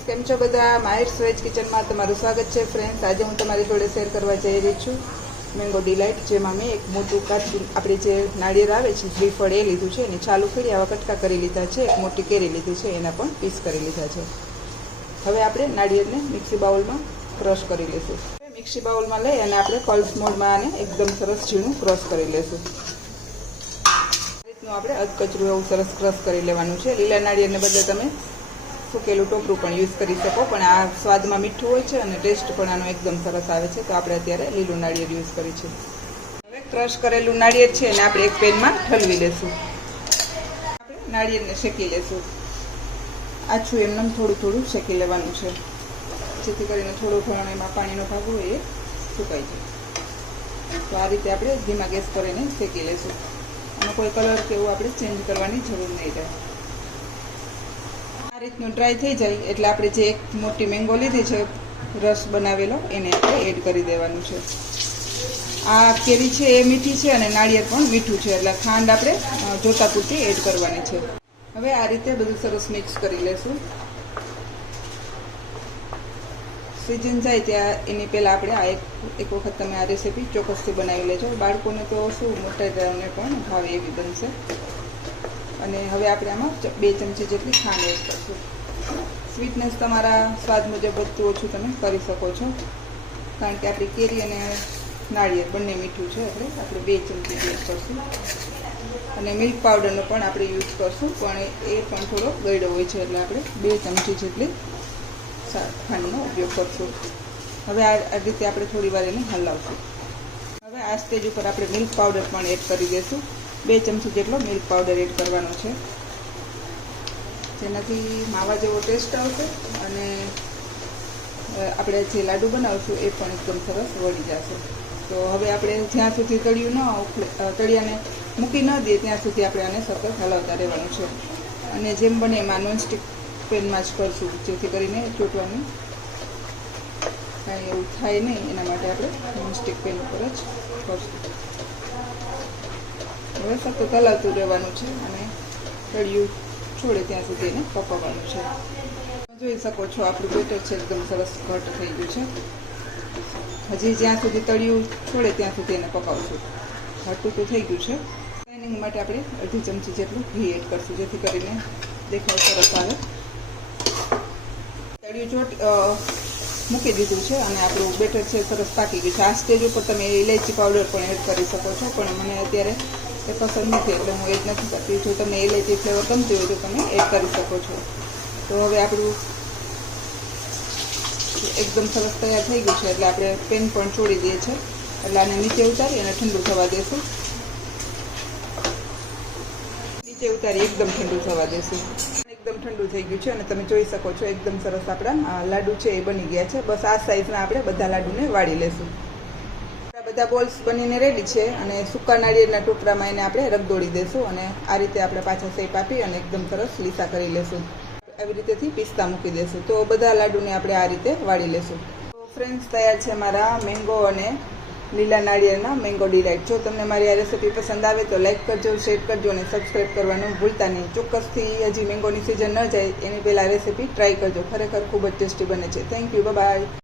Friends, કેમ છો બધા? માહિર્સ વેજ કિચનમાં તમારું સ્વાગત છે. ફ્રેન્ડ્સ, આજે હું તમારી જોડે શેર કરવા જઈ રહી છું મેંગો ડિલાઇટ, જેમાં મેં એક મોટું કાચું આપણે જે નાળિયેર આવે છે શ્રીફળ એ લીધું છે, એની ચાલુ કરી આવા કટકા કરી લીધા છે. એક મોટી કેરી લીધી છે, એના પણ પીસ કરી લીધા છે. હવે આપણે નાળિયેરને મિક્સી બાઉલમાં ક્રશ કરી લઈશું. મિક્સી બાઉલમાં લઈ અને આપણે પલ્સ મોડમાં આને એકદમ સરસ ઝીણું ક્રશ કરી લઈશું. આપણે અધકચરું એવું સરસ ક્રશ કરી લેવાનું છે. લીલા નાળિયેરને બદલે તમે સૂકેલું ટોપરું પણ યુઝ કરી શકો, પણ આ સ્વાદમાં મીઠું હોય છે અને ટેસ્ટ પણ આનો એકદમ સરસ આવે છે. તો આપણે અત્યારે લીલું નાળિયેર યુઝ કરી છે. હવે ક્રશ કરેલું નાળિયેર છે એને આપણે એક પેનમાં ઠલવી લેશું. આપણે નાળિયેરને શેકી લેશું. આછું એમને થોડું થોડું શેકી લેવાનું છે, જેથી કરીને થોડો ઘણો એમાં પાણીનો ભાગ હોય એ સુકાઈ જાય. તો આ રીતે આપણે ધીમા ગેસ પર એને શેકી લેશું. આનો કોઈ કલર કે એવું આપણે ચેન્જ કરવાની જરૂર નહીં રહે. આ રીતનું ડ્રાય થઈ જાય એટલે આપણે જે એક મોટી મેંગો લીધી છે રસ બનાવેલો, એને આપણે એડ કરી દેવાનું છે. આ કેરી છે એ મીઠી છે અને નાળિયેર પણ મીઠું છે, એટલે ખાંડ આપણે જોતા પૂરતી એડ કરવાની છે. હવે આ રીતે બધું સરસ મિક્સ કરી લેશું. સિઝન જાય ત્યાં એની પહેલાં આપણે આ એક વખત તમે આ રેસીપી ચોક્કસથી બનાવી લેજો. બાળકોને તો શું, મોટાને પણ ભાવે એવી બનશે. અને હવે આપણે આમાં 2 ચમચી જેટલી ખાંડ એડ કરશું. સ્વીટનેસ તમારા સ્વાદ મુજબ વધતું ઓછું તમે કરી શકો છો, કારણ કે આપણી કેરી અને નાળિયેર બંને મીઠું છે, એટલે આપણે 2 ચમચી યુઝ કરશું. અને મિલ્ક પાવડરનો પણ આપણે યુઝ કરશું, પણ એ પણ થોડો ગળ્યો હોય છે, એટલે આપણે 2 ચમચી જેટલી ખાંડનો ઉપયોગ કરશું. હવે આ રીતે આપણે થોડી વાર એને હલાવશું. હવે આ સ્ટેજ ઉપર આપણે મિલ્ક પાવડર પણ એડ કરી દઈશું. 2 ચમચી જેટલો મિલ્ક પાવડર એડ કરવાનો છે, જેનાથી માવા જેવો ટેસ્ટ આવશે અને આપણે જે લાડુ બનાવશું એ પણ એકદમ સરસ વળી જશે. તો હવે આપણે જ્યાં સુધી તળિયાને મૂકી ન દઈએ ત્યાં સુધી આપણે આને સતત હલાવતા રહેવાનું છે. અને જેમ બને એમાં નોનસ્ટિક પેનમાં જ કરશું, જેથી કરીને ચોંટવાનું કાંઈ એવું થાય નહીં, એના માટે આપણે નોનસ્ટિક પેન ઉપર જ કરશું. હવે સતત હલાવતું રહેવાનું છે અને તળિયું છોડે ત્યાં સુધી એને પકવવાનું છે. જોઈ શકો છો આપણું બેટર છે એકદમ સરસ ઘટ થઈ ગયું છે. હજી જ્યાં સુધી તળિયું છોડે ત્યાં સુધી એને પકાવશું. ઘટું તો થઈ ગયું છે. શાઇનિંગ માટે આપણે અડધી ચમચી જેટલું ઘી એડ કરશું, જેથી કરીને દેખાવ સરસ આવે. તળિયું મૂકી દીધું છે અને આપણું બેટર છે સરસ પાકી ગયું છે. આ સ્ટેજ ઉપર તમે ઇલાયચી પાવડર પણ એડ કરી શકો છો, પણ મને અત્યારે એ પસંદ નથી એટલે હું એડ નથી કરતી. જો તમને ઇલાયચી ફ્લેવર ગમતી હોય તો તમે એડ કરી શકો છો. તો હવે આપણું એકદમ સરસ તૈયાર થઈ ગયું છે, એટલે આપણે પેન પણ છોડી દઈએ છીએ. એટલે આને નીચે ઉતારી અને ઠંડુ થવા દેશું. નીચે ઉતારી એકદમ ઠંડુ થવા દેશું. એકદમ ઠંડુ થઈ ગયું છે અને તમે જોઈ શકો છો એકદમ સરસ આપણા લાડુ છે એ બની ગયા છે. બસ આ સાઈઝના આપણે બધા લાડુને વાળી લેશું. બધા બોલ્સ બનીને રેડી છે અને સૂકા નાળિયેરના ટોપરામાં એને આપણે રગદોળી દેશું અને આ રીતે આપણે પાછા શેપ આપી અને એકદમ સરસ લીસા કરી લેશું. આવી રીતેથી પિસ્તા મૂકી દેશું. તો બધા લાડુને આપણે આ રીતે વાળી લેશું. તો ફ્રેન્ડ્સ, તૈયાર છે મારા મેંગો અને લીલા નાળિયેરના મેંગો ડિલાઇટ. જો તમને મારી આ રેસીપી પસંદ આવે તો લાઇક કરજો, શેર કરજો અને સબસ્ક્રાઈબ કરવાનું ભૂલતા નહીં. ચોક્કસથી હજી મેંગોની સિઝન ન જાય એની પહેલાં રેસીપી ટ્રાય કરજો. ખરેખર ખૂબ જ ટેસ્ટી બને છે. Thank you, by.